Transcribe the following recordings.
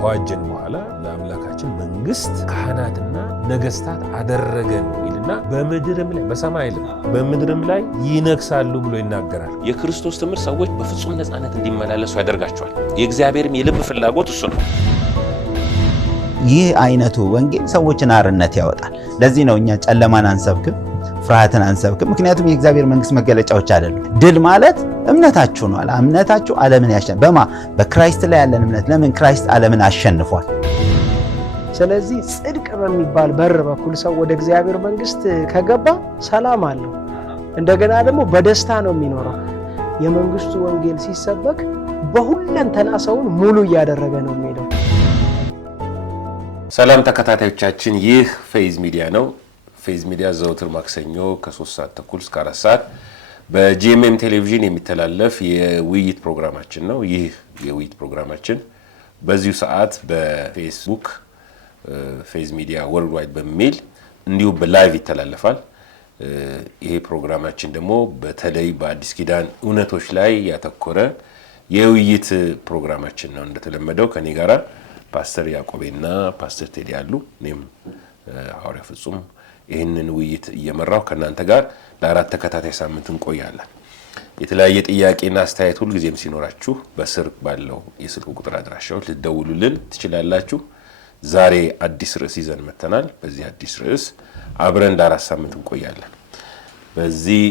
ከዋጀን በኋላ ለአምላካችን መንግስት ካህናትና ነገስታት አደረገን ይልና በምድርም ላይ በሰማይም በምድርም ላይ ይነግሳሉ ብሎ ይናገራል። የክርስቶስ ትምህርት ሰዎች በፍጹም ነፃነት እንዲመላለሱ ያደርጋቸዋል። የእግዚአብሔርም የልብ ፍላጎት እሱ ነው። ይህ አይነቱ ወንጌል ሰዎችን አርነት ያወጣል። ለዚህ ነው እኛ ጨለማን አንሰብክም፣ ፍርሃትን አንሰብክም። ምክንያቱም የእግዚአብሔር መንግስት መገለጫዎች አይደሉም። ድል ማለት እምነታችሁ ነው። እምነታችሁ ዓለምን ያሸንፋል። በክራይስት ላይ ያለን እምነት። ለምን? ክራይስት ዓለምን አሸንፏል። ስለዚህ ጽድቅ በሚባል በር በኩል ሰው ወደ እግዚአብሔር መንግስት ከገባ ሰላም አለው። እንደገና ደግሞ በደስታ ነው የሚኖረው። የመንግስቱ ወንጌል ሲሰበክ በሁለንተና ሰውን ሙሉ እያደረገ ነው የሚሄደው። ሰላም ተከታታዮቻችን፣ ይህ ፌዝ ሚዲያ ነው። ፌዝ ሚዲያ ዘወትር ማክሰኞ ከ3 ሰዓት ተኩል እስከ 4 ሰዓት በጂኤምኤም ቴሌቪዥን የሚተላለፍ የውይይት ፕሮግራማችን ነው። ይህ የውይይት ፕሮግራማችን በዚሁ ሰዓት በፌስቡክ ፌዝ ሚዲያ ወርልድዋይድ በሚል እንዲሁ በላይቭ ይተላለፋል። ይሄ ፕሮግራማችን ደግሞ በተለይ በአዲስ ኪዳን እውነቶች ላይ ያተኮረ የውይይት ፕሮግራማችን ነው። እንደተለመደው ከኔ ጋራ ፓስተር ያዕቆቤና ፓስተር ቴዲ አሉ። እኔም ሐዋርያ ፍጹም ይህንን ውይይት እየመራው ከእናንተ ጋር ለአራት ተከታታይ ሳምንት እንቆያለን። የተለያየ ጥያቄና አስተያየት ሁልጊዜም ሲኖራችሁ በስር ባለው የስልክ ቁጥር አድራሻዎች ልትደውሉልን ትችላላችሁ። ዛሬ አዲስ ርዕስ ይዘን መጥተናል። በዚህ አዲስ ርዕስ አብረን ለአራት ሳምንት እንቆያለን። በዚህ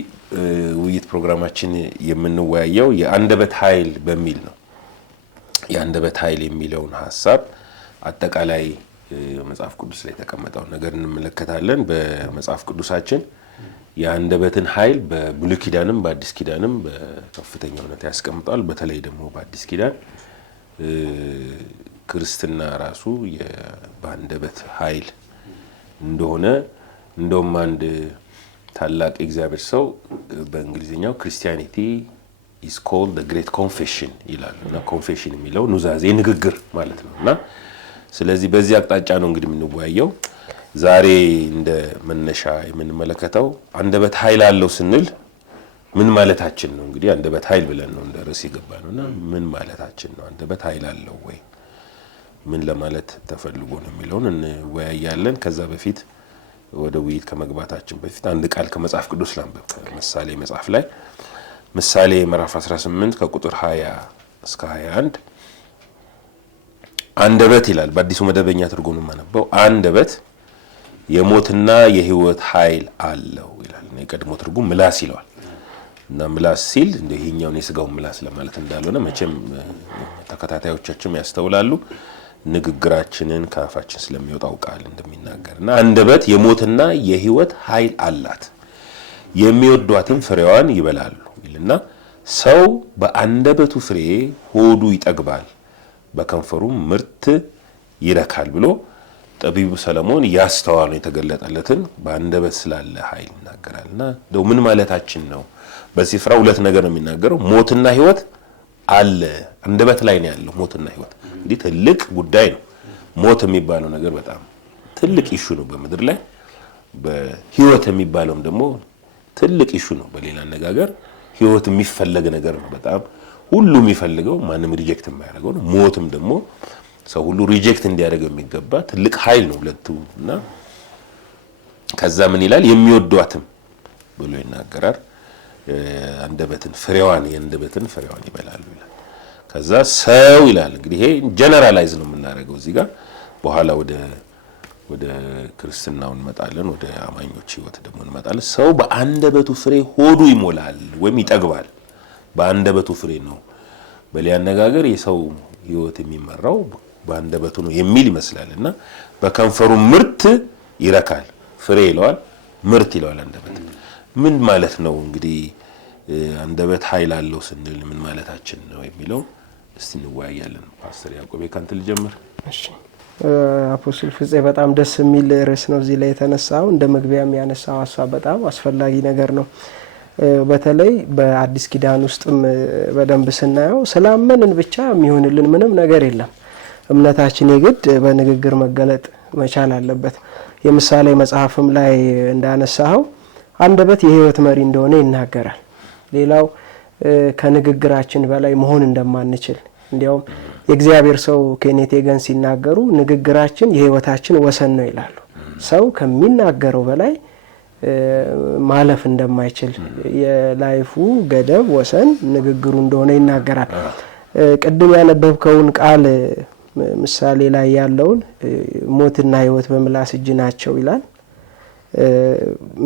ውይይት ፕሮግራማችን የምንወያየው የአንደበት ኃይል በሚል ነው። የአንደበት ኃይል የሚለውን ሐሳብ አጠቃላይ መጽሐፍ ቅዱስ ላይ የተቀመጠውን ነገር እንመለከታለን። በመጽሐፍ ቅዱሳችን የአንደበትን ኃይል በብሉይ ኪዳንም በአዲስ ኪዳንም በከፍተኛ ሁኔታ ያስቀምጣል። በተለይ ደግሞ በአዲስ ኪዳን ክርስትና ራሱ በአንደበት ኃይል እንደሆነ እንደውም አንድ ታላቅ እግዚአብሔር ሰው በእንግሊዝኛው ክርስቲያኒቲ is called the great confession ይላል እና ኮንፌሽን የሚለው ኑዛዜ ንግግር ማለት ነው። እና ስለዚህ በዚህ አቅጣጫ ነው እንግዲህ የምንወያየው። ዛሬ እንደ መነሻ የምንመለከተው አንደበት ኃይል አለው ስንል ምን ማለታችን ነው? እንግዲህ አንደበት ኃይል ብለን ነው እንደ ርዕስ የገባነውና ምን ማለታችን ነው? አንደበት ኃይል አለው ወይ? ምን ለማለት ተፈልጎ ነው የሚለውን እንወያያለን። ከዛ በፊት ወደ ውይይት ከመግባታችን በፊት አንድ ቃል ከመጽሐፍ ቅዱስ ላንብብ። ምሳሌ መጽሐፍ ላይ ምሳሌ ምዕራፍ 18 ከቁጥር 20 እስከ 21 አንደበት ይላል። በአዲሱ መደበኛ ትርጉም ማነበው አንደበት የሞትና የሕይወት ኃይል አለው ይላል። የቀድሞ ትርጉም ምላስ ይለዋል እና ምላስ ሲል እንደዚህኛው የሥጋው ምላስ ለማለት እንዳልሆነ መቼም ተከታታዮቻችን ያስተውላሉ። ንግግራችንን ከአፋችን ስለሚወጣው ቃል እንደሚናገርና አንደበት የሞትና የሕይወት ኃይል አላት፣ የሚወዷትን ፍሬዋን ይበላሉ ይልና ሰው በአንደበቱ ፍሬ ሆዱ ይጠግባል፣ በከንፈሩም ምርት ይረካል ብሎ ጠቢቡ ሰለሞን ያስተዋሉ የተገለጠለትን በአንደበት ስላለ ኃይል ይናገራልና ደው ምን ማለታችን ነው? በዚህ ስፍራ ሁለት ነገር ነው የሚናገረው። ሞትና ሕይወት አለ። አንደበት ላይ ነው ያለው ሞትና ሕይወት። እንግዲህ ትልቅ ጉዳይ ነው። ሞት የሚባለው ነገር በጣም ትልቅ ኢሹ ነው በምድር ላይ። በሕይወት የሚባለውም ደግሞ ትልቅ ኢሹ ነው። በሌላ አነጋገር ሕይወት የሚፈለግ ነገር ነው። በጣም ሁሉ የሚፈልገው ማንም ሪጀክት የማያደርገው ነው። ሞትም ደግሞ ሰው ሁሉ ሪጀክት እንዲያደርገው የሚገባ ትልቅ ኃይል ነው ሁለቱ። እና ከዛ ምን ይላል? የሚወዷትም ብሎ ይናገራል። አንደበትን ፍሬዋን ይበላሉ ይላል። ከዛ ሰው ይላል። እንግዲህ ይሄ ጀነራላይዝ ነው የምናደርገው እዚህ ጋር። በኋላ ወደ ክርስትናው እንመጣለን፣ ወደ አማኞች ህይወት ደግሞ እንመጣለን። ሰው በአንደበቱ ፍሬ ሆዱ ይሞላል ወይም ይጠግባል። በአንደበቱ ፍሬ ነው። በሌላ አነጋገር የሰው ህይወት የሚመራው በአንደበቱ ነው የሚል ይመስላልና በከንፈሩ ምርት ይረካል። ፍሬ ይለዋል፣ ምርት ይለዋል። አንደበት ምን ማለት ነው? እንግዲህ አንደበት ኃይል አለው ስንል ምን ማለታችን ነው የሚለው እስቲ እንወያያለን። ፓስተር ያዕቆቤ ካንተ ልጀምር። እሺ አፖስቶል ፍፄ በጣም ደስ የሚል ርዕስ ነው እዚህ ላይ የተነሳው። እንደ መግቢያም ያነሳው ሐሳብ በጣም አስፈላጊ ነገር ነው። በተለይ በአዲስ ኪዳን ውስጥም በደንብ ስናየው ስላመንን ብቻ የሚሆንልን ምንም ነገር የለም። እምነታችን የግድ በንግግር መገለጥ መቻል አለበት። የምሳሌ መጽሐፍም ላይ እንዳነሳው አንደበት የህይወት መሪ እንደሆነ ይናገራል። ሌላው ከንግግራችን በላይ መሆን እንደማንችል እንዲያው የእግዚአብሔር ሰው ኬኔት ሄገን ሲናገሩ ንግግራችን የህይወታችን ወሰን ነው ይላሉ። ሰው ከሚናገረው በላይ ማለፍ እንደማይችል የላይፉ ገደብ ወሰን ንግግሩ እንደሆነ ይናገራል። ቅድም ያነበብከውን ቃል ምሳሌ ላይ ያለውን ሞትና ህይወት በምላስ እጅ ናቸው ይላል።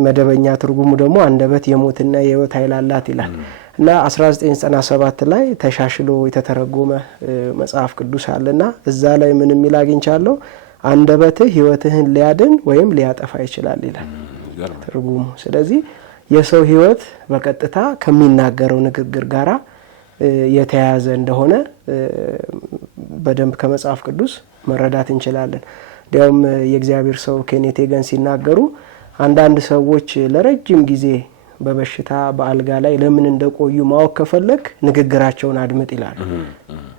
መደበኛ ትርጉሙ ደግሞ አንደበት የሞትና የህይወት ኃይል አላት ይላል እና 1997 ላይ ተሻሽሎ የተተረጎመ መጽሐፍ ቅዱስ አለና እዛ ላይ ምን የሚል አግኝቻለሁ? አንደበትህ ህይወትህን ሊያድን ወይም ሊያጠፋ ይችላል ይላል ትርጉሙ። ስለዚህ የሰው ህይወት በቀጥታ ከሚናገረው ንግግር ጋራ የተያያዘ እንደሆነ በደንብ ከመጽሐፍ ቅዱስ መረዳት እንችላለን። እንዲያውም የእግዚአብሔር ሰው ኬኔት ሄገን ሲናገሩ አንዳንድ ሰዎች ለረጅም ጊዜ በበሽታ በአልጋ ላይ ለምን እንደቆዩ ማወቅ ከፈለክ ንግግራቸውን አድምጥ ይላሉ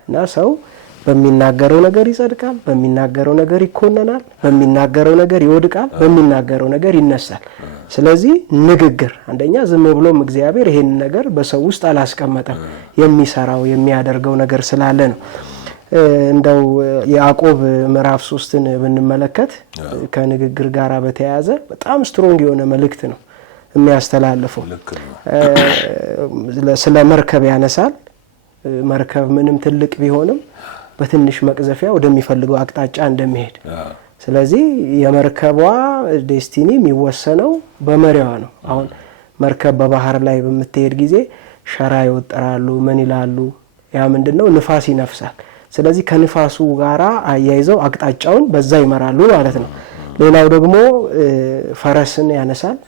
እና ሰው በሚናገረው ነገር ይጸድቃል፣ በሚናገረው ነገር ይኮነናል፣ በሚናገረው ነገር ይወድቃል፣ በሚናገረው ነገር ይነሳል። ስለዚህ ንግግር አንደኛ ዝም ብሎም እግዚአብሔር ይሄን ነገር በሰው ውስጥ አላስቀመጠም፣ የሚሰራው የሚያደርገው ነገር ስላለ ነው። እንደው ያዕቆብ ምዕራፍ 3ን ብንመለከት ከንግግር ጋር በተያያዘ በጣም ስትሮንግ የሆነ መልእክት ነው የሚያስተላልፈው። ስለ መርከብ ያነሳል። መርከብ ምንም ትልቅ ቢሆንም በትንሽ መቅዘፊያ ወደሚፈልገው አቅጣጫ እንደሚሄድ፣ ስለዚህ የመርከቧ ዴስቲኒ የሚወሰነው በመሪዋ ነው። አሁን መርከብ በባህር ላይ በምትሄድ ጊዜ ሸራ ይወጠራሉ፣ ምን ይላሉ? ያ ምንድነው? ንፋስ ይነፍሳል። ስለዚህ ከንፋሱ ጋራ አያይዘው አቅጣጫውን በዛ ይመራሉ ማለት ነው። ሌላው ደግሞ ፈረስን ያነሳል።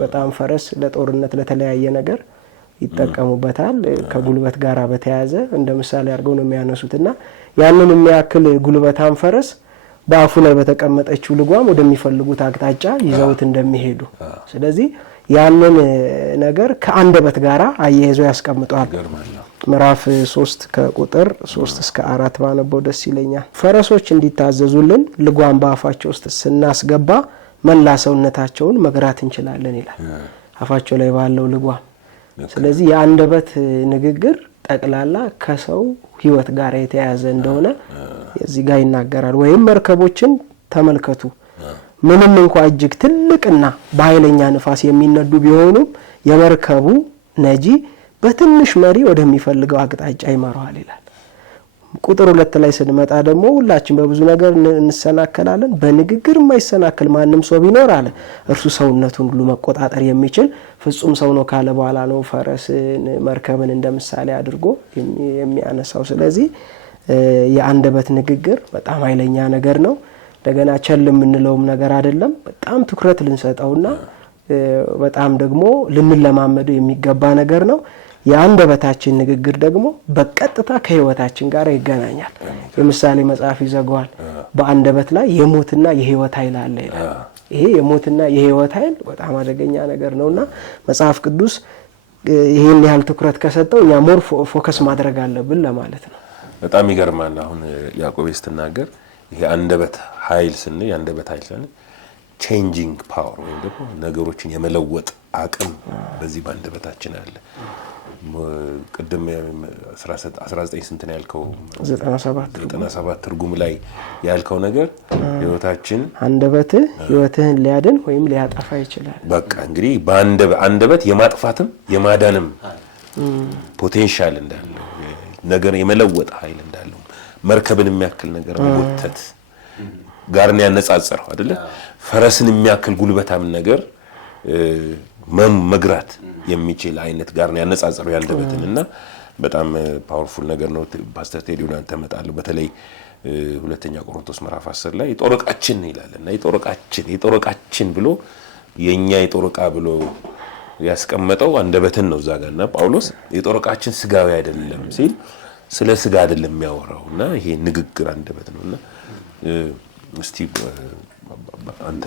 በጣም ፈረስ ለጦርነት ለተለያየ ነገር ይጠቀሙበታል። ከጉልበት ጋራ በተያያዘ እንደ ምሳሌ አድርገው ነው የሚያነሱትና ያንን የሚያክል ጉልበታም ፈረስ በአፉ ላይ በተቀመጠችው ልጓም ወደሚፈልጉት አቅጣጫ ይዘውት እንደሚሄዱ፣ ስለዚህ ያንን ነገር ከአንደበት ጋራ አያይዘው ያስቀምጣል። ምዕራፍ 3 ከቁጥር 3 እስከ 4 ባነበው ደስ ይለኛል። ፈረሶች እንዲታዘዙልን ልጓም በአፋቸው ውስጥ ስናስገባ መላ ሰውነታቸውን መግራት እንችላለን ይላል፣ አፋቸው ላይ ባለው ልጓም። ስለዚህ የአንደበት ንግግር ጠቅላላ ከሰው ህይወት ጋር የተያያዘ እንደሆነ እዚህ ጋር ይናገራል። ወይም መርከቦችን ተመልከቱ፣ ምንም እንኳን እጅግ ትልቅና በኃይለኛ ንፋስ የሚነዱ ቢሆኑም የመርከቡ ነጂ በትንሽ መሪ ወደሚፈልገው አቅጣጫ ይመራዋል ይላል። ቁጥር 2 ላይ ስንመጣ ደግሞ ሁላችን በብዙ ነገር እንሰናከላለን፣ በንግግር የማይሰናከል ማንም ሰው ቢኖር አለ እርሱ ሰውነቱን ሁሉ መቆጣጠር የሚችል ፍጹም ሰው ነው ካለ በኋላ ነው ፈረስን መርከብን እንደምሳሌ አድርጎ የሚያነሳው። ስለዚህ የአንደበት ንግግር በጣም ኃይለኛ ነገር ነው። እንደገና ቸል የምንለውም ነገር አይደለም። በጣም ትኩረት ልንሰጠውና በጣም ደግሞ ልንለማመደው የሚገባ ነገር ነው። የአንደበታችን ንግግር ደግሞ በቀጥታ ከህይወታችን ጋር ይገናኛል። የምሳሌ መጽሐፍ ይዘጋዋል። በአንደበት ላይ የሞትና የህይወት ኃይል አለ ይላል። ይሄ የሞትና የህይወት ኃይል በጣም አደገኛ ነገር ነውና መጽሐፍ ቅዱስ ይሄን ያህል ትኩረት ከሰጠው እኛ ሞር ፎከስ ማድረግ አለብን ለማለት ነው። በጣም ይገርማል። አሁን ያዕቆብ ስትናገር ይሄ አንደበት ኃይል ስንል የአንደበት ኃይል ስንል ቼንጂንግ ፓወር ወይም ደግሞ ነገሮችን የመለወጥ አቅም በዚህ በአንደበታችን አለ። ቅድም 19 ስንት ነው ያልከው? 97 ትርጉም ላይ ያልከው ነገር ህይወታችን አንደበትህ ህይወትህን ሊያድን ወይም ሊያጠፋ ይችላል። በቃ እንግዲህ በአንደበት የማጥፋትም የማዳንም ፖቴንሻል እንዳለው ነገር የመለወጥ ኃይል እንዳለው መርከብን የሚያክል ነገር መጎተት ጋር ነው ያነጻጸረው አይደለ? ፈረስን የሚያክል ጉልበታም ነገር መግራት የሚችል አይነት ጋር ነው ያነጻጸረው ያንደበትንና በጣም ፓወርፉል ነገር ነው። ፓስተር ቴዲዮን ተመጣጣለ በተለይ ሁለተኛ ቆሮንቶስ ምዕራፍ 10 ላይ የጦርቃችን ይላልና የጦርቃችን ብሎ የኛ የጦርቃ ብሎ ያስቀመጠው አንደበትን ነው ዛጋና ጳውሎስ የጦርቃችን ስጋዊ አይደለም ሲል ስለ ስጋ አይደለም የሚያወራውና ይሄ ንግግር አንደበት ነውና እስቲ አንተ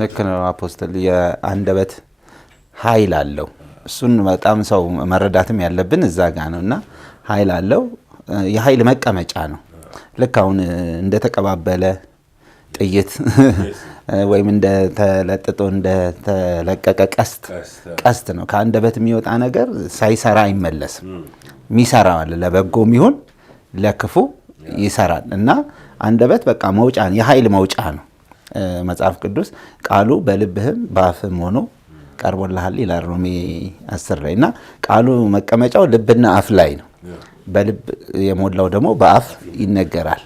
ልክ ነው አፖስቶል የአንደበት ኃይል አለው። እሱን በጣም ሰው መረዳትም ያለብን እዛ ጋር ነውና ኃይል አለው። የኃይል መቀመጫ ነው። ልክ አሁን እንደተቀባበለ ጥይት ወይም እንደተለጥጦ እንደተለቀቀ ቀስት ነው። ከአንደበት የሚወጣ ነገር ሳይሰራ አይመለስም። የሚሰራው አለ ለበጎም ይሁን ለክፉ ይሰራል እና አንደበት በቃ መውጫ የኃይል መውጫ ነው። መጽሐፍ ቅዱስ ቃሉ በልብህም በአፍህም ሆኖ ቀርቦልሃል ይላል ሮሜ 10 ላይ እና ቃሉ መቀመጫው ልብና አፍ ላይ ነው። በልብ የሞላው ደግሞ በአፍ ይነገራል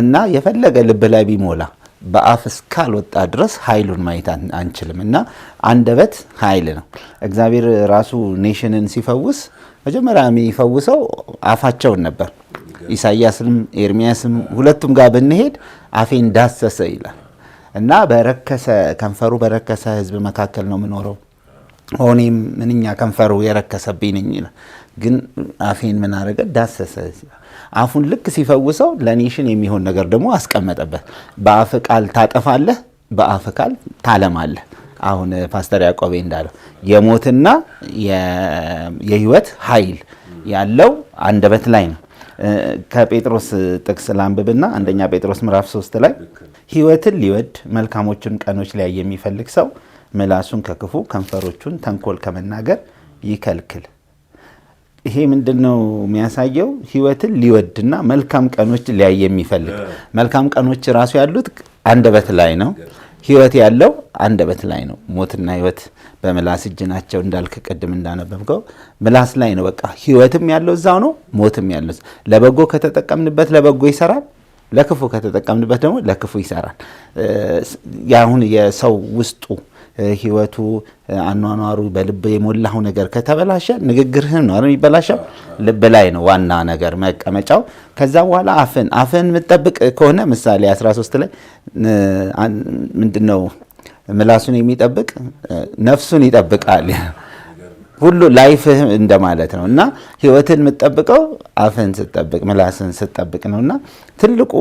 እና የፈለገ ልብ ላይ ቢሞላ በአፍ እስካልወጣ ድረስ ኃይሉን ማየት አንችልም እና አንደበት ኃይል ነው። እግዚአብሔር ራሱ ኔሽንን ሲፈውስ መጀመሪያ የሚፈውሰው አፋቸውን ነበር። ኢሳይያስም ኤርሚያስም ሁለቱም ጋር ብንሄድ አፌን ዳሰሰ ይላል እና በረከሰ ከንፈሩ በረከሰ ሕዝብ መካከል ነው የምኖረው ሆኔም ምንኛ ከንፈሩ የረከሰብኝ ነኝ ይላል። ግን አፌን ምን አደረገ? ዳሰሰ። አፉን ልክ ሲፈውሰው ለኔሽን የሚሆን ነገር ደግሞ አስቀመጠበት። በአፍ ቃል ታጠፋለህ፣ በአፍ ቃል ታለማለህ። አሁን ፓስተር ያዕቆቤ እንዳለው የሞትና የህይወት ኃይል ያለው አንደበት ላይ ነው። ከጴጥሮስ ጥቅስ ላንብብና አንደኛ ጴጥሮስ ምዕራፍ 3 ላይ ህይወትን ሊወድ መልካሞቹን ቀኖች ላይ የሚፈልግ ሰው ምላሱን ከክፉ ከንፈሮቹን ተንኮል ከመናገር ይከልክል። ይሄ ምንድነው የሚያሳየው? ህይወትን ሊወድና መልካም ቀኖች ሊያይ የሚፈልግ መልካም ቀኖች ራሱ ያሉት አንደበት ላይ ነው። ህይወት ያለው አንደበት ላይ ነው። ሞትና ህይወት በምላስ እጅ ናቸው እንዳልክ ቅድም እንዳነበብከው ምላስ ላይ ነው። በቃ ህይወትም ያለው እዛው ነው፣ ሞትም ያለው ለበጎ ከተጠቀምንበት ለበጎ ይሰራል፣ ለክፉ ከተጠቀምንበት ደግሞ ለክፉ ይሰራል። ያሁን የሰው ውስጡ ህይወቱ አኗኗሩ በልብ የሞላው ነገር ከተበላሸ ንግግርህን ነው የሚበላሸው። ልብ ላይ ነው ዋና ነገር መቀመጫው። ከዛ በኋላ አፍን የምትጠብቅ ከሆነ ምሳሌ 13 ላይ ምንድነው ምላሱን የሚጠብቅ ነፍሱን ይጠብቃል። ሁሉ ላይፍህ እንደማለት ነው እና ህይወትን የምትጠብቀው አፍን ስትጠብቅ ምላስን ስትጠብቅ ነውና ትልቁ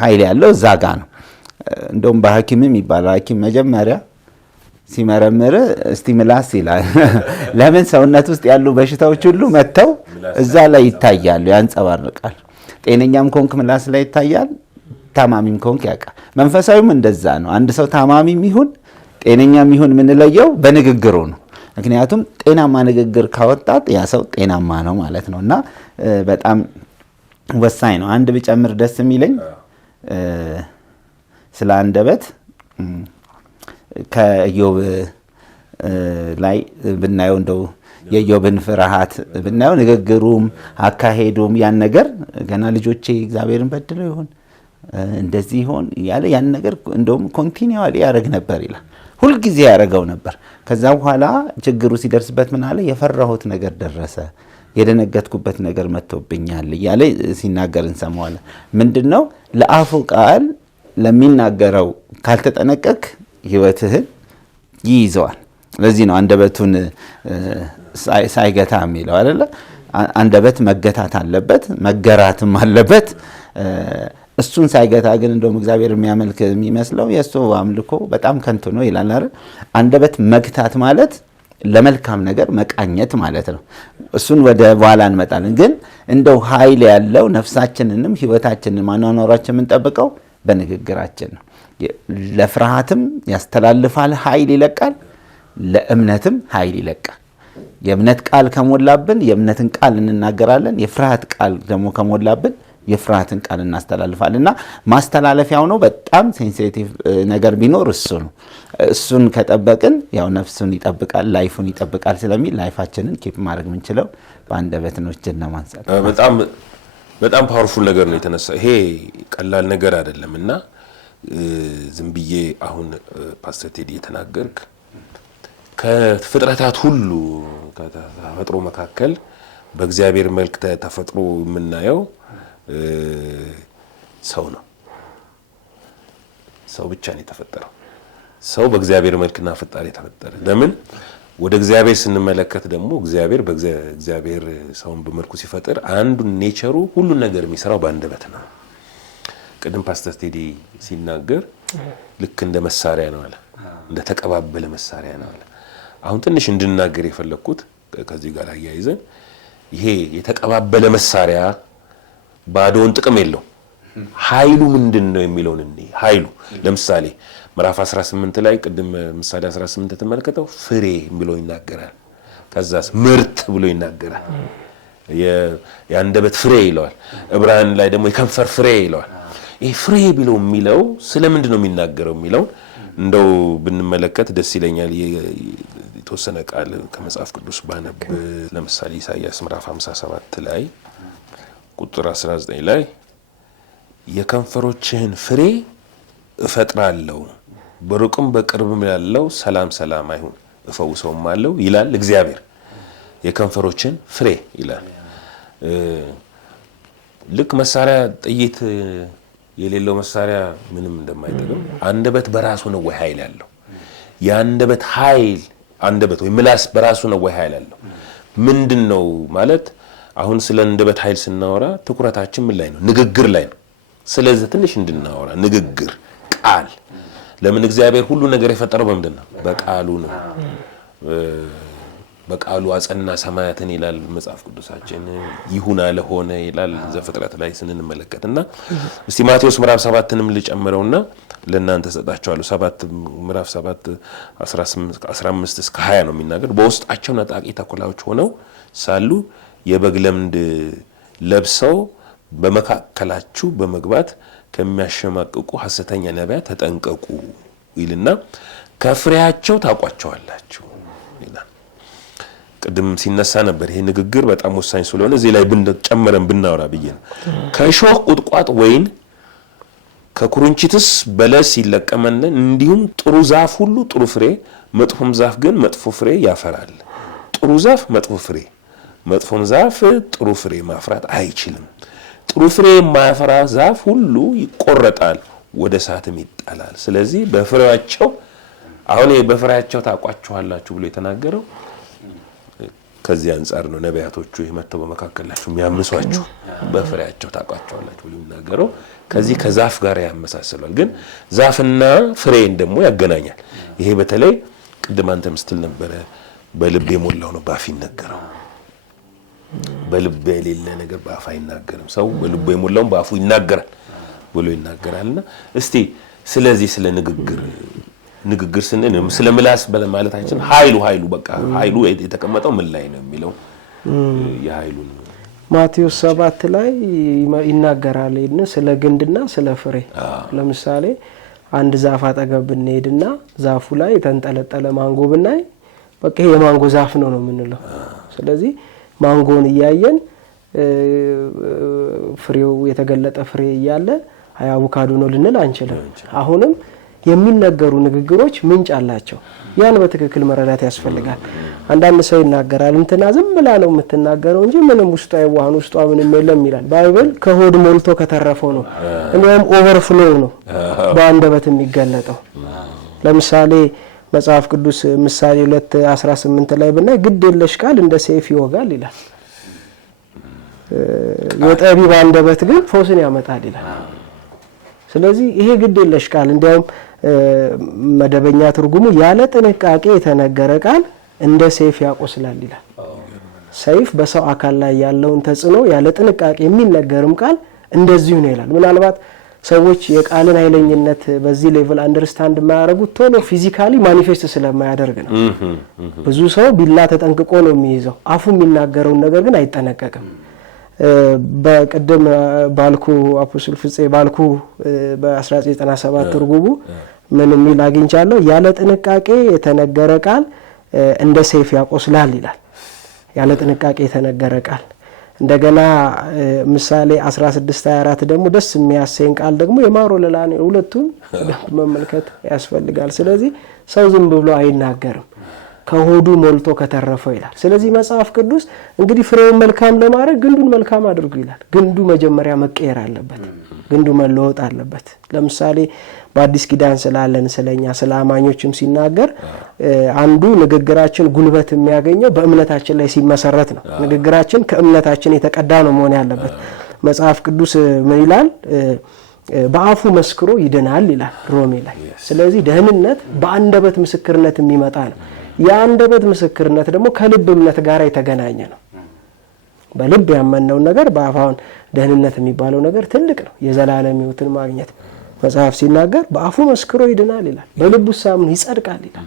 ኃይል ያለው እዛ ጋ ነው። እንደውም በሐኪምም ይባላል ሐኪም መጀመሪያ ሲመረምር እስቲ ምላስ ይላል። ለምን ሰውነት ውስጥ ያሉ በሽታዎች ሁሉ መጥተው እዛ ላይ ይታያሉ፣ ያንጸባርቃል። ጤነኛም ኮንክ ምላስ ላይ ይታያል፣ ታማሚም ኮንክ ያውቃል። መንፈሳዊም እንደዛ ነው። አንድ ሰው ታማሚም ይሁን ጤነኛም ይሁን የምንለየው በንግግሩ ነው። ምክንያቱም ጤናማ ንግግር ካወጣት ያ ሰው ጤናማ ነው ማለት ነው እና በጣም ወሳኝ ነው። አንድ ብጨምር ደስ የሚለኝ ስለ አንደበት ከኢዮብ ላይ ብናየው እንደው የኢዮብን ፍርሃት ብናየው ንግግሩም አካሄዱም ያን ነገር ገና ልጆቼ እግዚአብሔርን በድለው ይሆን እንደዚህ ይሆን ያለ ያን ነገር እንደውም ኮንቲኒዩዋሊ ያደርግ ነበር ይላል። ሁልጊዜ ያደረገው ነበር። ከዛ በኋላ ችግሩ ሲደርስበት ምን አለ? የፈራሁት ነገር ደረሰ፣ የደነገጥኩበት ነገር መጥቶብኛል እያለ ሲናገር እንሰማዋለን። ምንድነው? ለአፉ ቃል ለሚናገረው ካልተጠነቀቅ ህይወትህን ይይዘዋል። ለዚህ ነው አንደበቱን ሳይገታ የሚለው አይደለ? አንደበት መገታት አለበት፣ መገራትም አለበት። እሱን ሳይገታ ግን እንደውም እግዚአብሔር የሚያመልክ የሚመስለው የእሱ አምልኮ በጣም ከንቱ ነው ይላል አይደል? አንደበት መግታት ማለት ለመልካም ነገር መቃኘት ማለት ነው። እሱን ወደ በኋላ እንመጣለን። ግን እንደው ኃይል ያለው ነፍሳችንንም ህይወታችንን ማኗኗራችን የምንጠብቀው በንግግራችን ነው። ለፍርሃትም ያስተላልፋል፣ ኃይል ይለቃል። ለእምነትም ኃይል ይለቃል። የእምነት ቃል ከሞላብን የእምነትን ቃል እንናገራለን። የፍርሃት ቃል ደግሞ ከሞላብን የፍርሃትን ቃል እናስተላልፋለን እና ማስተላለፊያው ነው። በጣም ሴንሲቲቭ ነገር ቢኖር እሱ ነው። እሱን ከጠበቅን ያው ነፍሱን ይጠብቃል፣ ላይፉን ይጠብቃል ስለሚል ላይፋችንን ኪፕ ማድረግ የምንችለው በአንደበት ነው። እጅና ማንሳት በጣም ፓወርፉል ነገር ነው የተነሳ። ይሄ ቀላል ነገር አይደለም እና ዝም ብዬ አሁን ፓስተር ቴዲ የተናገርክ ከፍጥረታት ሁሉ ከተፈጥሮ መካከል በእግዚአብሔር መልክ ተፈጥሮ የምናየው ሰው ነው። ሰው ብቻ ነው የተፈጠረው። ሰው በእግዚአብሔር መልክና ፍጣሪ የተፈጠረ። ለምን ወደ እግዚአብሔር ስንመለከት ደግሞ እግዚአብሔር ሰውን በመልኩ ሲፈጥር አንዱን ኔቸሩ ሁሉን ነገር የሚሰራው በአንደበት ነው። ቅድም ፓስተር ቴዲ ሲናገር ልክ እንደ መሳሪያ ነው አለ፣ እንደ ተቀባበለ መሳሪያ ነው አለ። አሁን ትንሽ እንድናገር የፈለኩት ከዚህ ጋር አያይዘን ይሄ የተቀባበለ መሳሪያ ባዶውን ጥቅም የለው። ኃይሉ ምንድነው የሚለውን እንዴ ኃይሉ ለምሳሌ ምዕራፍ 18 ላይ ቅድም ምሳሌ 18 ተመልከተው ፍሬ ብሎ ይናገራል። ከዛስ ምርት ብሎ ይናገራል። የአንደበት ፍሬ ይለዋል። ዕብራውያን ላይ ደግሞ የከንፈር ፍሬ ይለዋል። ይሄ ፍሬ ቢለው የሚለው ስለምንድን ነው የሚናገረው የሚለው እንደው ብንመለከት ደስ ይለኛል። የተወሰነ ቃል ከመጽሐፍ ቅዱስ ባነብ ለምሳሌ ኢሳይያስ ምዕራፍ 57 ላይ ቁጥር 19 ላይ የከንፈሮችህን ፍሬ እፈጥራለሁ በሩቅም በቅርብም ያለው ሰላም ሰላም አይሁን እፈውሰውም አለው ይላል እግዚአብሔር። የከንፈሮችን ፍሬ ይላል። ልክ መሳሪያ ጥይት የሌለው መሳሪያ ምንም እንደማይጠቅም አንደበት በራሱ ነው ወይ ኃይል ያለው? የአንደበት ኃይል አንደበት ወይ ምላስ በራሱ ነው ወይ ኃይል ያለው? ምንድነው ማለት? አሁን ስለ አንደበት ኃይል ስናወራ ትኩረታችን ምን ላይ ነው? ንግግር ላይ ነው። ስለዚህ ትንሽ እንድናወራ ንግግር፣ ቃል። ለምን እግዚአብሔር ሁሉ ነገር የፈጠረው በምንድን ነው? በቃሉ ነው። በቃሉ አጸና ሰማያትን ይላል መጽሐፍ ቅዱሳችን። ይሁን አለ ሆነ ይላል ዘፍጥረት ላይ ስንመለከትና እስቲ ማቴዎስ ምዕራፍ 7ንም ልጨምረውና ለእናንተ ሰጣቸዋለሁ። ምዕራፍ 7 15 እስከ 20 ነው የሚናገር። በውስጣቸው ነጣቂ ተኩላዎች ሆነው ሳሉ የበግ ለምድ ለብሰው በመካከላችሁ በመግባት ከሚያሸማቅቁ ሐሰተኛ ነቢያት ተጠንቀቁ ይልና ከፍሬያቸው ታውቋቸዋላችሁ ይላል። ቅድም ሲነሳ ነበር ይሄ ንግግር በጣም ወሳኝ ስለሆነ እዚህ ላይ ጨምረን ብናወራ ብዬ ነው። ከእሾህ ቁጥቋጥ ወይን ከኩርንችትስ በለስ ይለቀመልን፣ እንዲሁም ጥሩ ዛፍ ሁሉ ጥሩ ፍሬ፣ መጥፎም ዛፍ ግን መጥፎ ፍሬ ያፈራል። ጥሩ ዛፍ መጥፎ ፍሬ፣ መጥፎም ዛፍ ጥሩ ፍሬ ማፍራት አይችልም። ጥሩ ፍሬ የማያፈራ ዛፍ ሁሉ ይቆረጣል፣ ወደ እሳትም ይጣላል። ስለዚህ በፍሬያቸው አሁን በፍሬያቸው ታውቋቸዋላችሁ ብሎ የተናገረው ከዚህ አንፃር ነው። ነቢያቶቹ የመተው በመካከላችሁ የሚያምሷችሁ በፍሬያቸው ታውቋቸዋላችሁ ብሎ የሚናገረው ከዚህ ከዛፍ ጋር ያመሳሰላል። ግን ዛፍና ፍሬን ደግሞ ያገናኛል። ይሄ በተለይ ቅድም አንተም ስትል ነበረ በልብ የሞላው ነው በአፍ ይነገረው። በልብ የሌለ ነገር በአፍ አይናገርም። ሰው በልቡ የሞላውን በአፉ ይናገራል ብሎ ይናገራልና እስቲ ስለዚህ ስለ ንግግር ስንል ስለ ምላስ ማለታችን ኃይሉ በቃ ኃይሉ የተቀመጠው ምን ላይ ነው የሚለው የኃይሉን ማቴዎስ 7 ላይ ይናገራል ስለ ግንድና ስለ ፍሬ። ለምሳሌ አንድ ዛፍ አጠገብ ብንሄድና ዛፉ ላይ የተንጠለጠለ ማንጎ ብናይ በቃ ይሄ የማንጎ ዛፍ ነው የምንለው። ስለዚህ ማንጎን እያየን ፍሬው የተገለጠ ፍሬ እያለ አቮካዶ ነው ልንል አንችልም። አሁንም የሚነገሩ ንግግሮች ምንጭ አላቸው። ያን በትክክል መረዳት ያስፈልጋል። አንዳንድ ሰው ይናገራል እንትና ዝም ብላ ነው የምትናገረው እንጂ ምንም ውስጧ አይዋህን ውስጧ ምንም የለም ይላል። ባይብል ከሆድ ሞልቶ ከተረፈው ነው እንዴም ኦቨርፍሎው ነው በአንደበት የሚገለጠው። ለምሳሌ መጽሐፍ ቅዱስ ምሳሌ 2:18 ላይ ብናይ ግድ የለሽ ቃል እንደ ሰይፍ ይወጋል ይላል። የጠቢብ አንደበት ግን ፈውስን ያመጣል ይላል። ስለዚህ ይሄ ግድ የለሽ ቃል እንዲያውም መደበኛ ትርጉሙ ያለ ጥንቃቄ የተነገረ ቃል እንደ ሰይፍ ያቆስላል ይላል። ሰይፍ በሰው አካል ላይ ያለውን ተጽዕኖ ያለ ጥንቃቄ የሚነገርም ቃል እንደዚሁ ነው ይላል። ምናልባት ሰዎች የቃልን ኃይለኝነት በዚህ ሌቭል አንደርስታንድ የማያደርጉት ቶሎ ፊዚካሊ ማኒፌስት ስለማያደርግ ነው። ብዙ ሰው ቢላ ተጠንቅቆ ነው የሚይዘው፣ አፉ የሚናገረውን ነገር ግን አይጠነቀቅም። በቀደም ባልኩ አፖስቶል ፍፄ ባልኩ በ1997 ትርጉሙ ምን የሚል አግኝቻለሁ? ያለ ጥንቃቄ የተነገረ ቃል እንደ ሰይፍ ያቆስላል ይላል። ያለ ጥንቃቄ የተነገረ ቃል። እንደገና ምሳሌ 16:24 ደግሞ ደስ የሚያሰኝ ቃል ደግሞ የማር ወለላ ነው። ሁለቱም መመልከት ያስፈልጋል። ስለዚህ ሰው ዝም ብሎ አይናገርም ከሆዱ ሞልቶ ከተረፈው ይላል። ስለዚህ መጽሐፍ ቅዱስ እንግዲህ ፍሬውን መልካም ለማድረግ ግንዱን መልካም አድርጉ ይላል። ግንዱ መጀመሪያ መቀየር አለበት። ግንዱ መለወጥ አለበት። ለምሳሌ በአዲስ ኪዳን ስላለን ስለኛ ስለ አማኞችም ሲናገር አንዱ ንግግራችን ጉልበት የሚያገኘው በእምነታችን ላይ ሲመሰረት ነው። ንግግራችን ከእምነታችን የተቀዳ ነው መሆን ያለበት። መጽሐፍ ቅዱስ ምን ይላል? በአፉ መስክሮ ይድናል ይላል ሮሜ ላይ። ስለዚህ ደህንነት በአንደበት ምስክርነት የሚመጣ ነው። የአንደበት ምስክርነት ደግሞ ከልብ እምነት ጋር የተገናኘ ነው። በልብ ያመነው ነገር በአፋውን ደህንነት የሚባለው ነገር ትልቅ ነው። የዘላለም ሕይወትን ማግኘት መጽሐፍ ሲናገር በአፉ መስክሮ ይድናል ይላል። በልቡ ሳምኖ ይጸድቃል ይላል።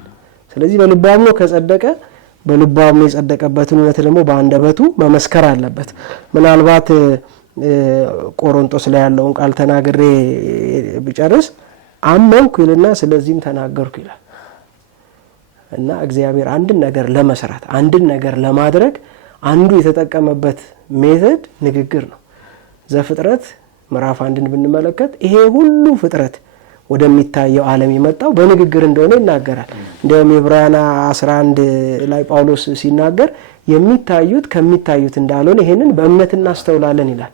ስለዚህ በልቡ አምኖ ከጸደቀ በልቧም የጸደቀበትን እውነት ደግሞ በአንደበቱ መመስከር አለበት። ምናልባት ቆሮንቶስ ላይ ያለውን ቃል ተናግሬ ብጨርስ አመንኩ ይልና ስለዚህም ተናገርኩ ይላል። እና እግዚአብሔር አንድን ነገር ለመስራት አንድን ነገር ለማድረግ አንዱ የተጠቀመበት ሜተድ ንግግር ነው። ዘፍጥረት ምዕራፍ 1ን ብንመለከት ይሄ ሁሉ ፍጥረት ወደሚታየው ዓለም የመጣው በንግግር እንደሆነ ይናገራል። እንዲያውም ዕብራውያን 11 ላይ ጳውሎስ ሲናገር የሚታዩት ከሚታዩት እንዳልሆነ ይሄንን በእምነት እናስተውላለን ይላል።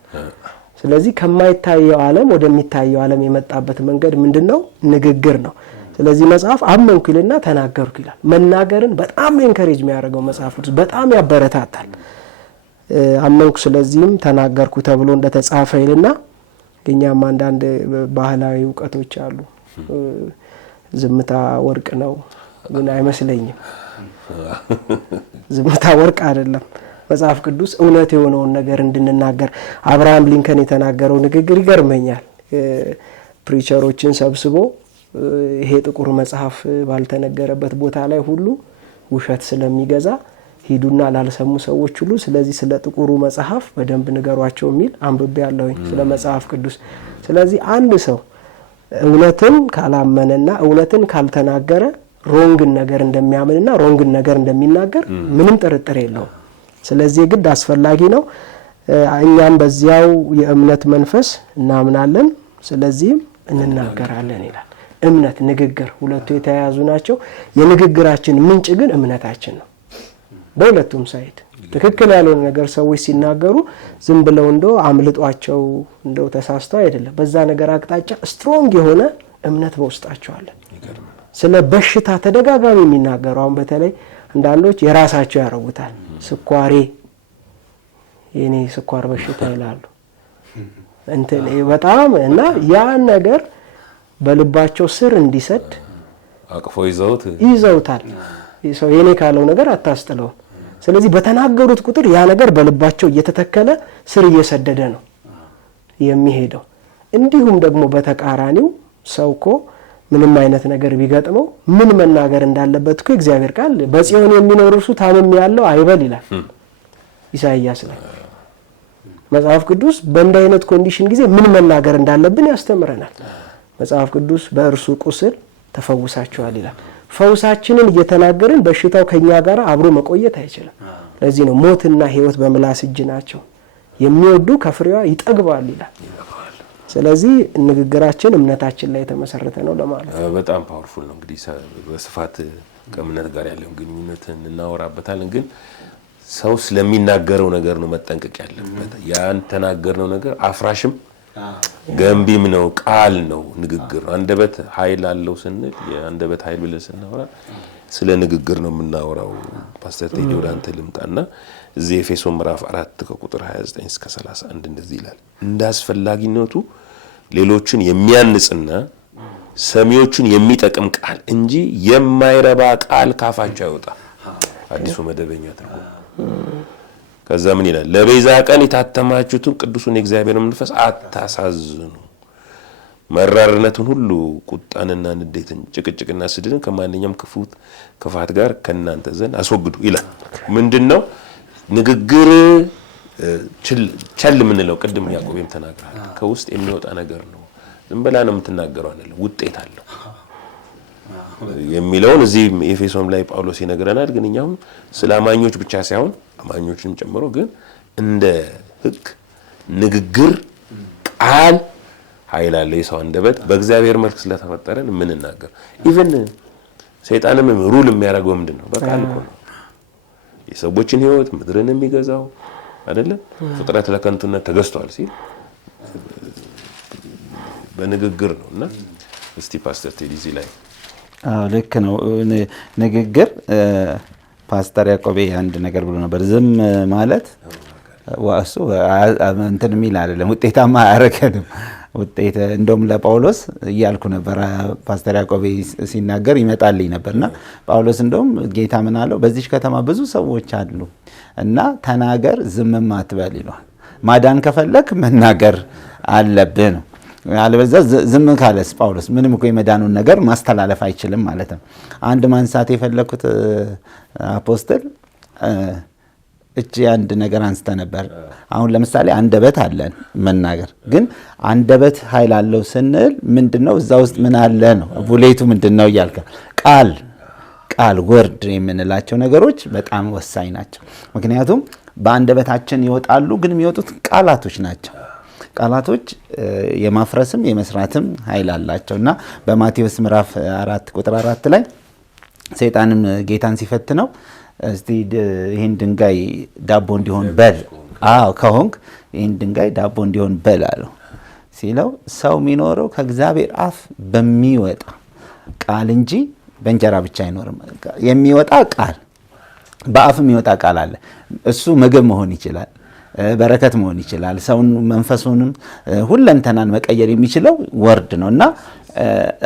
ስለዚህ ከማይታየው ዓለም ወደሚታየው ዓለም የመጣበት መንገድ ምንድነው? ንግግር ነው። ስለዚህ መጽሐፍ አመንኩ ይልና ተናገርኩ ይላል። መናገርን በጣም ኤንከሬጅ የሚያደርገው መጽሐፍ ቅዱስ በጣም ያበረታታል። አመንኩ ስለዚህም ተናገርኩ ተብሎ እንደተጻፈ ይልና እኛም አንዳንድ ባህላዊ እውቀቶች አሉ። ዝምታ ወርቅ ነው ግን አይመስለኝም። ዝምታ ወርቅ አይደለም። መጽሐፍ ቅዱስ እውነት የሆነውን ነገር እንድንናገር አብርሃም ሊንከን የተናገረው ንግግር ይገርመኛል። ፕሪቸሮችን ሰብስቦ ይሄ ጥቁር መጽሐፍ ባልተነገረበት ቦታ ላይ ሁሉ ውሸት ስለሚገዛ ሂዱና ላልሰሙ ሰዎች ሁሉ ስለዚህ ስለ ጥቁሩ መጽሐፍ በደንብ ንገሯቸው የሚል አንብቤ ያለሁኝ ስለ መጽሐፍ ቅዱስ። ስለዚህ አንድ ሰው እውነትን ካላመነና እውነትን ካልተናገረ ሮንግን ነገር እንደሚያምንና ሮንግን ነገር እንደሚናገር ምንም ጥርጥር የለውም። ስለዚህ ግድ አስፈላጊ ነው። እኛም በዚያው የእምነት መንፈስ እናምናለን፣ ስለዚህም እንናገራለን ይላል። እምነት፣ ንግግር ሁለቱ የተያያዙ ናቸው። የንግግራችን ምንጭ ግን እምነታችን ነው። በሁለቱም ሳይድ ትክክል ያልሆነ ነገር ሰዎች ሲናገሩ ዝም ብለው እንደው አምልጧቸው እንደው ተሳስተው አይደለም። በዛ ነገር አቅጣጫ ስትሮንግ የሆነ እምነት በውስጣቸው አለ። ስለ በሽታ ተደጋጋሚ የሚናገሩ አሁን በተለይ አንዳንዶች የራሳቸው ያረጉታል። ስኳሬ የኔ ስኳር በሽታ ይላሉ እንትን በጣም እና ያ ነገር በልባቸው ስር እንዲሰድ አቅፎ ይዘውታል። ሰው የኔ ካለው ነገር አታስጥለው። ስለዚህ በተናገሩት ቁጥር ያ ነገር በልባቸው እየተተከለ ስር እየሰደደ ነው የሚሄደው። እንዲሁም ደግሞ በተቃራኒው ሰውኮ ምንም አይነት ነገር ቢገጥመው ምን መናገር እንዳለበት እኮ እግዚአብሔር ቃል በጽዮን የሚኖር እርሱ ታመም ያለው አይበል ይላል ኢሳይያስ ላይ። መጽሐፍ ቅዱስ በእንዲህ አይነት ኮንዲሽን ጊዜ ምን መናገር እንዳለብን ያስተምረናል። መጽሐፍ ቅዱስ በእርሱ ቁስል ተፈውሳችኋል ይላል። ፈውሳችንን እየተናገርን በሽታው ከኛ ጋር አብሮ መቆየት አይችልም። ለዚህ ነው ሞትና ሕይወት በምላስ እጅ ናቸው፣ የሚወዱ ከፍሬዋ ይጠግባሉ ይላል። ስለዚህ ንግግራችን እምነታችን ላይ የተመሰረተ ነው ለማለት ነው። በጣም ፓወርፉል ነው። እንግዲህ በስፋት ከእምነት ጋር ያለው ግንኙነት እናወራበታለን። ግን ሰው ስለሚናገረው ነገር ነው መጠንቀቅ ያለበት። ያን ተናገርነው ነገር አፍራሽም ገንቢም ነው፣ ቃል ነው፣ ንግግር ነው። አንደበት ኃይል አለው ስንል የአንደበት ኃይል ብለን ስናወራ ስለ ንግግር ነው የምናወራው። ፓስተር ቴዲ ወደ አንተ ልምጣና እዚህ ኤፌሶን ምዕራፍ 4 ከቁጥር 29 እስከ 31 እንደዚህ ይላል። እንዳስፈላጊነቱ ሌሎችን የሚያንጽና ሰሚዎችን የሚጠቅም ቃል እንጂ የማይረባ ቃል ካፋቸው አይወጣ። አዲሱ መደበኛ ትርጉም። ከዛ ምን ይላል? ለቤዛ ቀን የታተማችሁትን ቅዱሱን የእግዚአብሔር መንፈስ አታሳዝኑ። መራርነትን ሁሉ ቁጣንና ንዴትን፣ ጭቅጭቅና ስድብን ከማንኛውም ክፋት ጋር ከእናንተ ዘንድ አስወግዱ ይላል። ምንድነው ንግግር? ቸል የምንለው ቅድም ያዕቆብም ተናግሯል። ከውስጥ የሚወጣ ነገር ነው። ዝም ብላ ነው የምትናገረው አይደለም፣ ውጤት አለው የሚለውን እዚህ ኤፌሶን ላይ ጳውሎስ ይነግረናል። ግን እኛም ስለ አማኞች ብቻ ሳይሆን አማኞችንም ጨምሮ ግን እንደ ሕግ ንግግር ቃል ኃይል አለ። የሰው አንደበት በእግዚአብሔር መልክ ስለተፈጠረን የምንናገር ኢቭን ሰይጣንም ሩል የሚያደርገው ምንድነው? በቃል እኮ ነው። የሰዎችን ሕይወት ምድርን የሚገዛው አይደለ? ፍጥረት ለከንቱነት ተገዝቷል ሲል በንግግር ነውና እስቲ ፓስተር ቴዲ እዚህ ላይ ልክ ነው። ንግግር ፓስተር ያዕቆቤ አንድ ነገር ብሎ ነበር። ዝም ማለት ዋሱ እንትን የሚል አይደለም፣ ውጤታማ አያረከንም። ውጤት እንደውም ለጳውሎስ እያልኩ ነበር። ፓስተር ያዕቆቤ ሲናገር ይመጣልኝ ነበርና ጳውሎስ እንደውም ጌታ ምን አለው? በዚህ ከተማ ብዙ ሰዎች አሉ እና ተናገር፣ ዝምም አትበል ይለዋል። ማዳን ከፈለክ መናገር አለብህ ነው። አለበለዚያ ዝም ካለስ ጳውሎስ ምንም እኮ የመዳኑን ነገር ማስተላለፍ አይችልም ማለት ነው። አንድ ማንሳት የፈለኩት አፖስትል እቺ አንድ ነገር አንስተ ነበር። አሁን ለምሳሌ አንደበት አለን መናገር፣ ግን አንደበት ኃይል አለው ስንል ምንድነው እዛ ውስጥ ምን አለ ነው? ቡሌቱ ምንድነው እያልከ ቃል ወርድ የምንላቸው ነገሮች በጣም ወሳኝ ናቸው። ምክንያቱም በአንደበታችን ይወጣሉ፣ ግን የሚወጡት ቃላቶች ናቸው። ቃላቶች የማፍረስም የመስራትም ኃይል አላቸው እና በማቴዎስ ምዕራፍ 4 ቁጥር 4 ላይ ሰይጣንም ጌታን ሲፈትነው እስቲ ይህን ድንጋይ ዳቦ እንዲሆን በል ከሆንክ ይህን ድንጋይ ዳቦ እንዲሆን በል አለው ሲለው ሰው የሚኖረው ከእግዚአብሔር አፍ በሚወጣ ቃል እንጂ በእንጀራ ብቻ አይኖርም። የሚወጣ ቃል በአፍ የሚወጣ ቃል አለ። እሱ ምግብ መሆን ይችላል፣ በረከት መሆን ይችላል። ሰውን መንፈሱንም ሁለንተናን መቀየር የሚችለው ወርድ ነው እና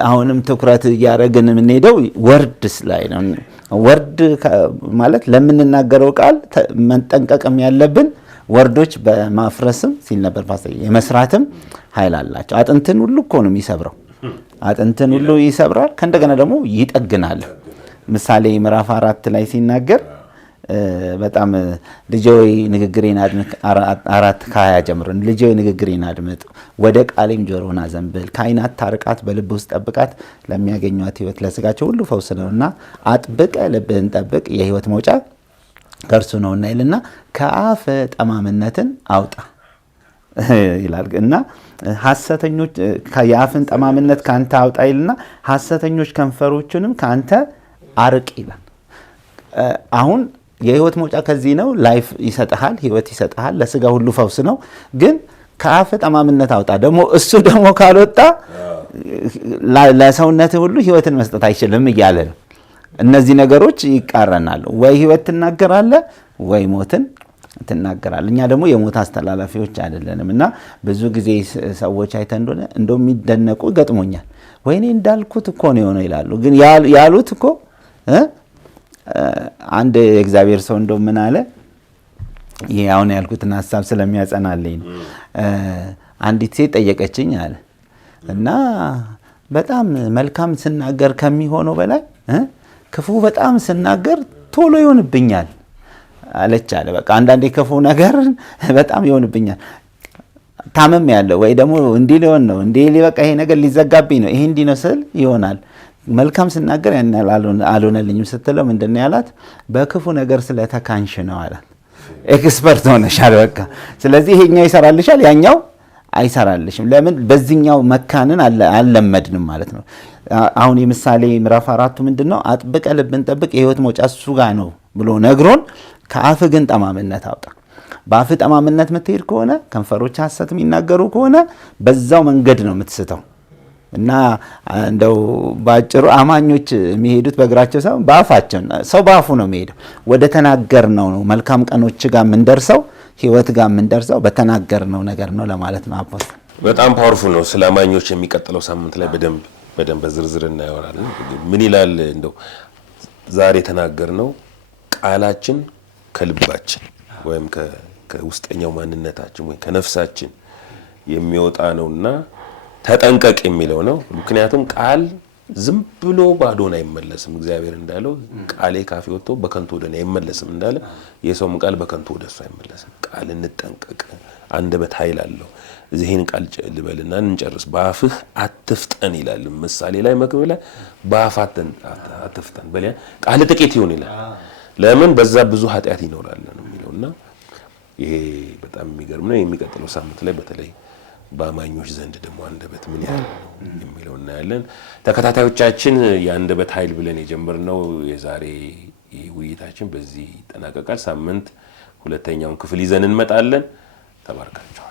አሁንም ትኩረት እያደረግን የምንሄደው ወርድስ ላይ ነው። ወርድ ማለት ለምንናገረው ቃል መጠንቀቅም ያለብን ወርዶች በማፍረስም ሲል ነበር ፓስተር የመስራትም ኃይል አላቸው። አጥንትን ሁሉ እኮ ነው የሚሰብረው። አጥንትን ሁሉ ይሰብራል፣ ከእንደገና ደግሞ ይጠግናል። ምሳሌ ምዕራፍ 4 ላይ ሲናገር በጣም ልጄ ሆይ ንግግሬን አድምጥ 4:20 ጀምሮ ልጄ ሆይ ንግግሬን አድምጥ፣ ወደ ቃሌም ጆሮህን አዘንብል፣ ከዓይናት ታርቃት፣ በልብ ውስጥ ጠብቃት፣ ለሚያገኟት ሕይወት ለሥጋቸው ሁሉ ፈውስ ነውና አጥብቀ ልብህን ጠብቅ፣ የሕይወት መውጫ ከእርሱ ነውና ይልና ከአፍ ጠማምነትን አውጣ ይላል እና ሐሰተኞች የአፍን ጠማምነት ካንተ አውጣ ይልና ሐሰተኞች ከንፈሮችንም ካንተ አርቅ ይላል። አሁን የህይወት መውጫ ከዚህ ነው። ላይፍ ይሰጥሃል፣ ህይወት ይሰጥሃል፣ ለስጋ ሁሉ ፈውስ ነው። ግን ከአፍ ጠማምነት አውጣ። ደግሞ እሱ ደግሞ ካልወጣ ለሰውነት ሁሉ ህይወትን መስጠት አይችልም እያለ ነው። እነዚህ ነገሮች ይቃረናሉ። ወይ ህይወት ትናገራለህ ወይ ሞትን ትናገራለህ። እኛ ደግሞ የሞት አስተላላፊዎች አይደለንም እና ብዙ ጊዜ ሰዎች አይተን እንደሆነ እንደው የሚደነቁ ገጥሞኛል። ወይኔ እንዳልኩት እኮ ነው የሆነው ይላሉ። ግን ያሉት እኮ አንድ የእግዚአብሔር ሰው እንደው ምን አለ፣ ይሄ አሁን ያልኩትን ሐሳብ ስለሚያጸናልኝ ነው። አንዲት ሴት ጠየቀችኝ አለ እና በጣም መልካም ስናገር ከሚሆነው በላይ ክፉ በጣም ስናገር ቶሎ ይሆንብኛል አለች አለ። በቃ አንዳንዴ ክፉ ነገር በጣም ይሆንብኛል፣ ታመም ያለው ወይ ደግሞ እንዲህ ሊሆን ነው እንዲህ በቃ ይሄ ነገር ሊዘጋብኝ ነው ይሄ እንዲህ ነው ስል ይሆናል። መልካም ስናገር ያን አልሆነልኝም ስትለው ምንድነው ያላት? በክፉ ነገር ስለተካንሽ ነው አላት። ኤክስፐርት ሆነሻል በቃ። ስለዚህ ይሄኛው ይሰራልሻል፣ ያኛው አይሰራልሽም። ለምን? በዚህኛው መካንን አልለመድንም ማለት ነው። አሁን የምሳሌ ምዕራፍ 4 ምንድነው? አጥብቀ ልብን ጠብቅ የህይወት መውጫ እሱ ጋር ነው ብሎ ነግሮን፣ ከአፍ ግን ጠማምነት አውጣ። በአፍ ጠማምነት የምትሄድ ከሆነ ከንፈሮች ሐሰት የሚናገሩ ከሆነ በዛው መንገድ ነው የምትስተው። እና እንደው ባጭሩ አማኞች የሚሄዱት በእግራቸው ሳይሆን በአፋቸው። ሰው በአፉ ነው የሚሄደው። ወደ ተናገርነው ነው መልካም ቀኖች ጋር የምንደርሰው፣ ህይወት ጋር የምንደርሰው በተናገርነው ነገር ነው ለማለት ነው። አፖስቶል በጣም ፓወርፉል ነው። ስለ አማኞች የሚቀጥለው ሳምንት ላይ በደንብ በዝርዝር እናየዋለን። ምን ይላል? እንደው ዛሬ የተናገርነው ቃላችን ከልባችን ወይም ከውስጠኛው ማንነታችን ወይም ከነፍሳችን የሚወጣ ነውና ተጠንቀቅ የሚለው ነው። ምክንያቱም ቃል ዝም ብሎ ባዶን አይመለስም። እግዚአብሔር እንዳለው ቃሌ ካፌ ወጥቶ በከንቱ ወደ እኔ አይመለስም እንዳለ የሰውም ቃል በከንቱ ወደ እሱ አይመለስም። ቃል እንጠንቀቅ። አንደበት ኃይል አለው። እዚህን ቃል ልበልና እንጨርስ። በአፍህ አትፍጠን ይላል ምሳሌ ላይ መክብብ ላይ በአፍ አትፍጠን በሊያ ቃል ጥቂት ይሁን ይላል። ለምን? በዛ ብዙ ኃጢአት ይኖራል ነው የሚለውና ይሄ በጣም የሚገርም ነው። የሚቀጥለው ሳምንት ላይ በተለይ በአማኞች ዘንድ ደግሞ አንደበት ምን ያህል ነው የሚለው እናያለን። ተከታታዮቻችን የአንደበት ኃይል ብለን የጀመርነው የዛሬ ውይይታችን በዚህ ይጠናቀቃል። ሳምንት ሁለተኛውን ክፍል ይዘን እንመጣለን። ተባርካችኋል።